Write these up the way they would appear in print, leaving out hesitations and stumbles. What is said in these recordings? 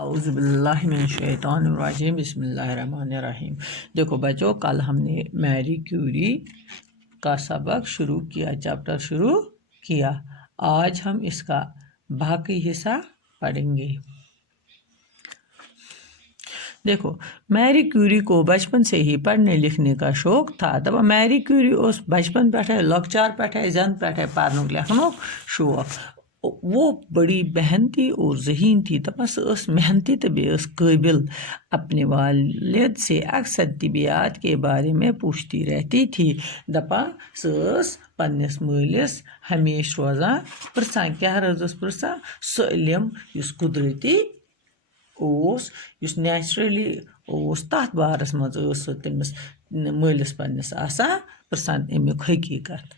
اعوذ باللہ من الشیطان الرجیم بسم اللہ الرحمن الرحیم۔ دیکھو بچوں، کل ہم نے میری کیوری کا سبق شروع کیا، چیپٹر شروع کیا۔ آج ہم اس کا باقی حصہ پڑھیں گے۔ دیکھو، میری کیوری کو بچپن سے ہی پڑھنے لکھنے کا شوق تھا۔ دپا میری کیوری اس بچپن پہ لۄکچار پہ زن پہ پرنک لکھنک شوق۔ وہ بڑی محنتی اور ذہین تھی۔ دپا اس محنتی تو بیس قابل۔ اپنے والد سے اکثر طبیعت کے بارے میں پوچھتی رہتی تھی۔ دپا سس پنس مالس ہمیشہ روزان پرسان، کیا رزس پرسان؟ سو علم یس قدرتی اس نیچرلی تر بارس مز سو تمس مالس پنس آسان پرسان امیک حقیقت،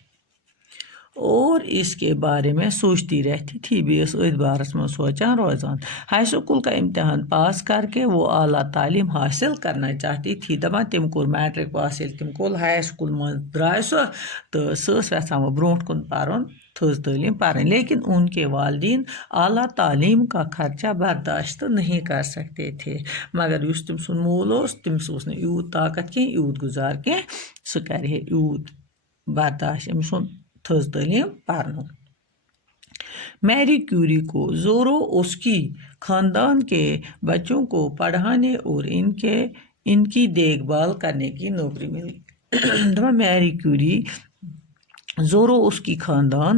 اور اس کے بارے میں سوچتی رہتی تھی، بیس ات بارس میں سوچان روزان۔ ہائی سکول کا امتحان پاس کر کے وہ اعلیٰ تعلیم حاصل کرنا چاہتی تھی۔ دپان تم کور میٹرک پاس، تم کور ہائی سکول من درائے سو تو سس یژھان وہ برونٹ کن پرن، تھز تعلیم پرن، لیکن ان کے والدین اعلیٰ تعلیم کا خرچہ برداشت نہیں کر سکتے تھے۔ مگر اس تم سن مول تمس یوت طاقت کی یوت گزار کی سہ کرے یوت برداشت ام سن تھز تعلیم پرن۔ میری کیوری کو زورو اس کی خاندان کے بچوں کو پڑھانے اور ان کی دیکھ بھال کرنے کی نوکری ملی۔ دپا میری کیوری زورو اس کی خاندان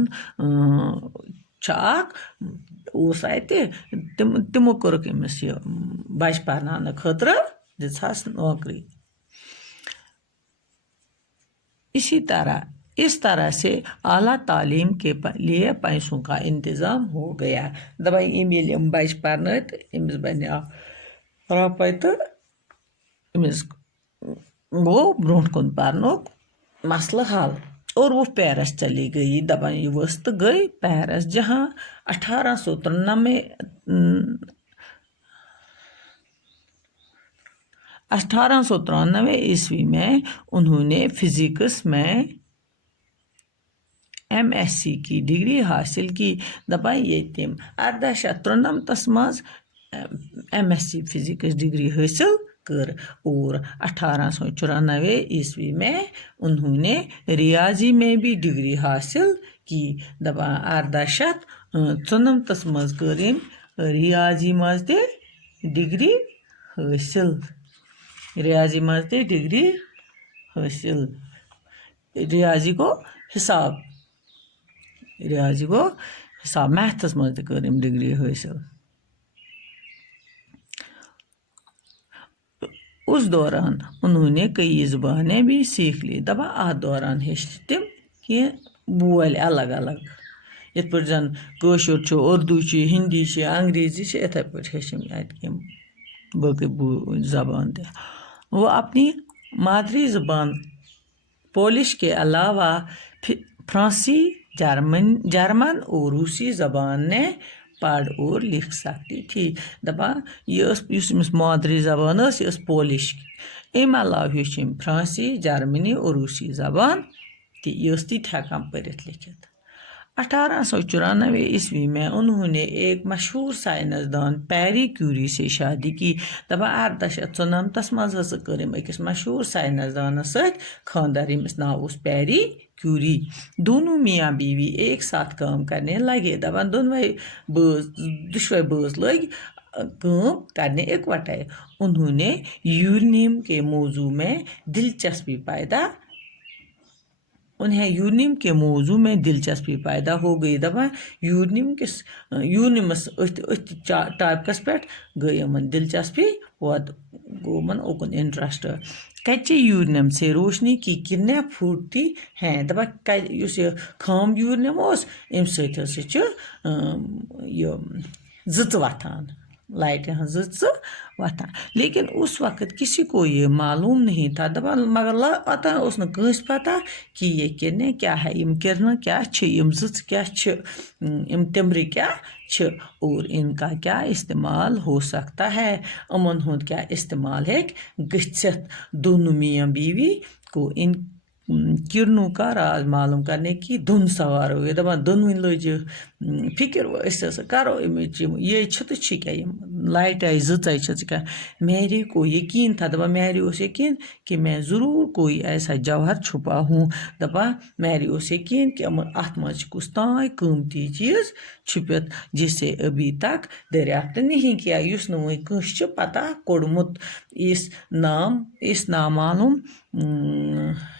تمو کورک امس یہ بچہ پرنانے خاطر دژہس نوکری۔ اس طرح سے اعلیٰ تعلیم کے لیے پیسوں کا انتظام ہو گیا۔ دپا یم بچہ پرن تو امس بنیو روپے تو امس گو برونٹ کن پرنک مسئلہ حل، اور وہ پیرس چلی گئی۔ دپان یہ ؤژھ تو گئی پیرس، جہاں 1893 عیسوی میں انہوں نے فزکس میں MSc کی ڈگری حاصل کی۔ دپان یہ تم 1893 مز MSc فزکس ڈگری حاصل کر، اور 1894 عیسوی میں انہوں نے ریاضی میں بھی ڈگری حاصل کی۔ دپان 1894 مز کر ریاضی مز تہ ڈگری حاصل، ریاضی مز تہ ڈگری حاصل، ریاضی کو حساب میتھس مز تہ کر ڈگری حاصل۔ اس دوران انہوں نے کئی زبانیں بھی سیکھ لی۔ دپا ات دوران ہیچ تم کی بول الگ الگ، یت پہ زن کاشر چھ، اردو چھ، ہندی چھ، انگریزی چھ، اتھے پہ ہیچم ات باقی زبان تہ۔ وہ اپنی مادری زبان پولش کے علاوہ فرانسی، جرمن اور روسی زبانیں پڑھ اور لکھ سکتی تھی۔ دپا اس مادری زبان یہ پولش، ام علاوہ ہیچم فرانسی، جرمنی اور روسی زبان تہ یہ ہیکان پرت لکھت۔ 1894 عیسوی میں انہوں نے ایک مشہور سائنسدان پیری کیوری سے شادی کی۔ دپا 1894 مز ہسا کر اکس مشہور سائنسدان ست خاندر، یمس ناو اوس پیری کیوری۔ دونوں میاں بیوی ایک ساتھ کام کرنے لگے۔ دپان دشوے باز لگ کام کرنے اکوٹے۔ انہوں نے یورینیم کے موضوع میں دلچسپی پیدا ہو گئی۔ دپان یورینیمس ات ٹاپکس پہ گئی امن دلچسپی، گو من اوکن انٹرسٹ۔ کچے یورینیم سے روشنی کی کرنیں پھوٹتی ہیں۔ دپان اس یہ خام یورینیم اس ام ست ہسا یہ زچ وتھان، لائٹہِ ہن زچ وتھان، لیکن اس وقت کسی کو یہ معلوم نہیں تھا۔ دپان مگر پتہ اس نہ کٲنٛسہِ پتہ کہ یہ کرنیں کیا ہے، یم کرنیں کیا چھ، یم زچ کیا چھ، یم تمبرِ کیا چھ، اور ان کا کیا استعمال ہو سکتا ہے، امن ہند کیا استعمال ہیک گژھت۔ دونوں میاں بیوی کو ان کرنوں کا راز معلوم کرنے کی دھن سوار ہوئے دپان دۄنوٕنۍ لٔج فکر أسۍ ہسا کرو امِچ یہ چھِ تہٕ چھِ کیٛاہ یِم لایٹہِ آیہِ زٕژَے چھِ ژٕ کیٛاہ میری کو یقین تھا دپان میری اوس یقین کہ میں ضرور کوئی ایسا جوہر چھپا ہوں دپان میری اوس یقین کہ اتھ منٛز چھِ کُس تانۍ قۭمتی چیٖز چھُپِتھ جسے ابھی تک دریافت نہیں کیا یُس نہٕ وٕنۍ کٲنٛسہِ چھُ پتہ کوٚڑمُت اس نامعلوم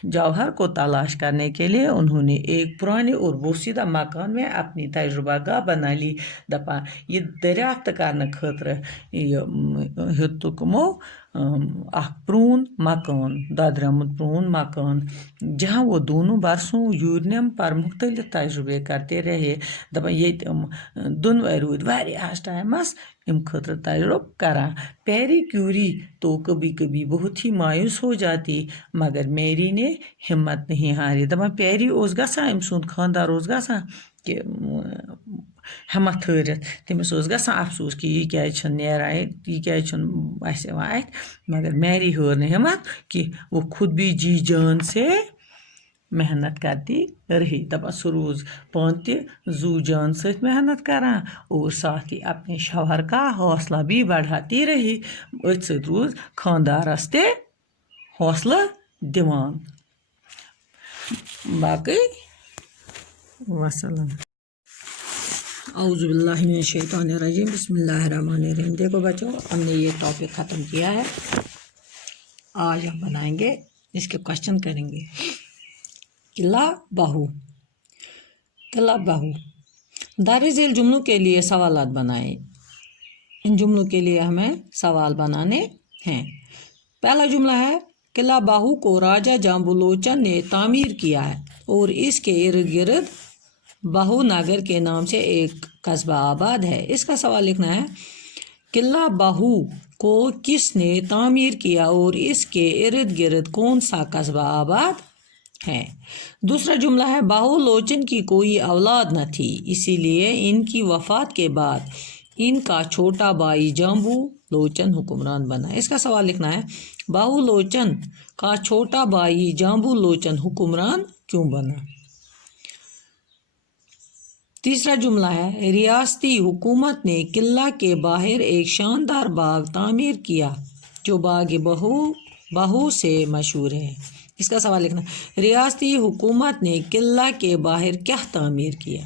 جوہر کو تلاش کرنے کے لیے انہوں نے ایک پرانے اور بوسیدہ مکان میں اپنی تجربہ گاہ بنا لی دپان یہ دریافت کرنے خٲطرٕ ہیوٚتُکھ یِمو اکھ پرٛون مکان دۄدریومُت پرٛون مکان جہاں وہ دونوں برسوں یورینیم پر مختلف تجربے کرتے رہے دپان ییٚتہِ یِم دۄنوَے روٗدۍ واریاہس ٹایمس اَمہِ خٲطرٕ تجربہٕ کران پیری کیوری تو کبھی کبھی بہت ہی مایوس ہو جاتی مگر میری نے ہمت نہیں ہاری دپان پیری اوس گژھان أمۍ سُنٛد خانٛدار اوس گژھان کہ ہمت ہٲرِتھ تٔمِس اوس گژھان افسوٗس کہ یہِ کیٛازِ چھِنہٕ نیران ییٚتہِ یہِ کیٛازِ چھُنہٕ اَسہِ یِوان اَتھِ مگر میری ہٲر نہٕ ہمت کہ وہ خود بھی جی جان سے محنت کرتی رہی دپان سُہ روز پانہٕ تہِ زو جان سۭتۍ محنت کران اور ساتھ ہی اپنے شوہر کا حوصلہ بھی بڑھاتی رہی أتھۍ سۭتۍ روز خانٛدارس تہِ حوصلہٕ دِوان باقی وسلام اعوذ باللہ من الشیطان الرجیم بسم اللہ الرحمن الرحیم دیکھو بچوں ہم نے یہ ٹاپک ختم کیا ہے آج ہم بنائیں گے اس کے کوشچن کریں گے قلعہ بہو درج ذیل جملوں کے لیے سوالات بنائیں ان جملوں کے لیے ہمیں سوال بنانے ہیں پہلا جملہ ہے قلعہ باہو کو راجہ جامبو لوچن نے تعمیر کیا ہے اور اس کے ارد گرد باہو نگر کے نام سے ایک قصبہ آباد ہے اس کا سوال لکھنا ہے قلعہ باہو کو کس نے تعمیر کیا اور اس کے ارد گرد کون سا قصبہ آباد ہے دوسرا جملہ ہے باہو لوچن کی کوئی اولاد نہ تھی اسی لیے ان کی وفات کے بعد ان کا چھوٹا بھائی جامبو لوچن حکمران بنا اس کا سوال لکھنا ہے باہو لوچن کا چھوٹا بھائی جامبو لوچن حکمران کیوں بنا تیسرا جملہ ہے ریاستی حکومت نے قلعہ کے باہر ایک شاندار باغ تعمیر کیا جو باغ بہو سے مشہور ہے اس کا سوال لکھنا ریاستی حکومت نے قلعہ کے باہر کیا تعمیر کیا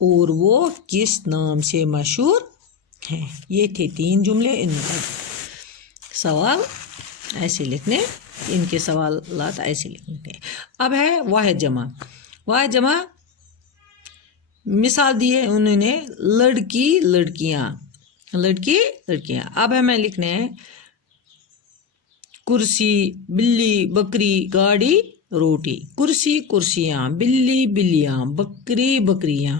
اور وہ کس نام سے مشہور ہیں یہ تھے 3 جملے ان کا سوال ایسے لکھنے ان کے سوالات ایسے لکھنے اب ہے واحد جمع مثال دی ہے انہوں نے لڑکی لڑکیاں اب ہمیں لکھنے ہیں کرسی بلی بکری گاڑی روٹی کرسی کرسیاں بلی بلیاں بکری بکریاں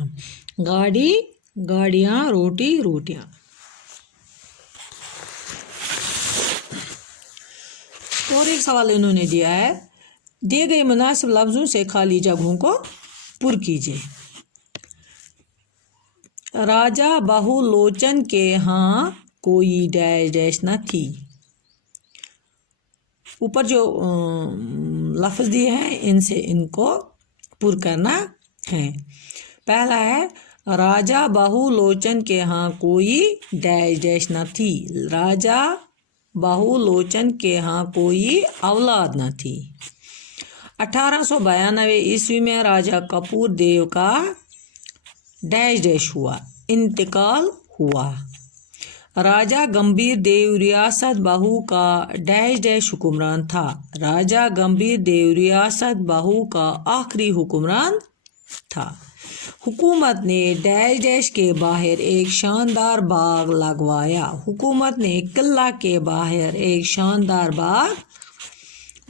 گاڑی گاڑیاں روٹی روٹیاں اور ایک سوال انہوں نے دیا ہے دیے گئے مناسب لفظوں سے خالی جگہوں کو پر کیجیے راجہ بہو لوچن کے ہاں کوئی ڈیش ڈیش نہ تھی اوپر جو لفظ دیے ہیں ان سے ان کو پر کرنا ہے پہلا ہے راجہ بہو لوچن کے ہاں کوئی ڈیش ڈیش نہ تھی راجہ بہو لوچن کے ہاں کوئی اولاد نہ تھی 1892 عیسوی میں راجہ کپور دیو کا ڈیش ڈیش ہوا انتقال ہوا راجہ گمبھیر دیو ریاست بہو کا ڈیش ڈیش حکمران تھا راجہ گمبھیر دیو ریاست بہو کا آخری حکمران تھا حکومت نے ڈیش ڈیش کے باہر ایک شاندار باغ لگوایا حکومت نے قلعہ کے باہر ایک شاندار باغ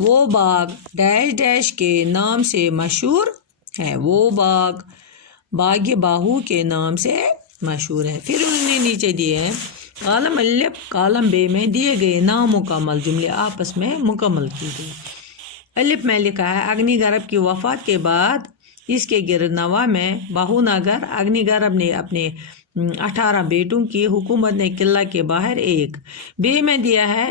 وہ باغ ڈیش ڈیش کے نام سے مشہور ہے وہ باغ باغ باہو کے نام سے مشہور ہے پھر انہوں نے نیچے دیے ہیں کالم الف کالم بے میں دیے گئے نامکمل جملے آپس میں مکمل کیجیے الف میں لکھا ہے اگنی گرب کی وفات کے بعد اس کے گرد نوا میں بہو نگر اگنی گرب نے اپنے 18 بیٹوں کی حکومت نے قلعہ کے باہر ایک بے میں دیا ہے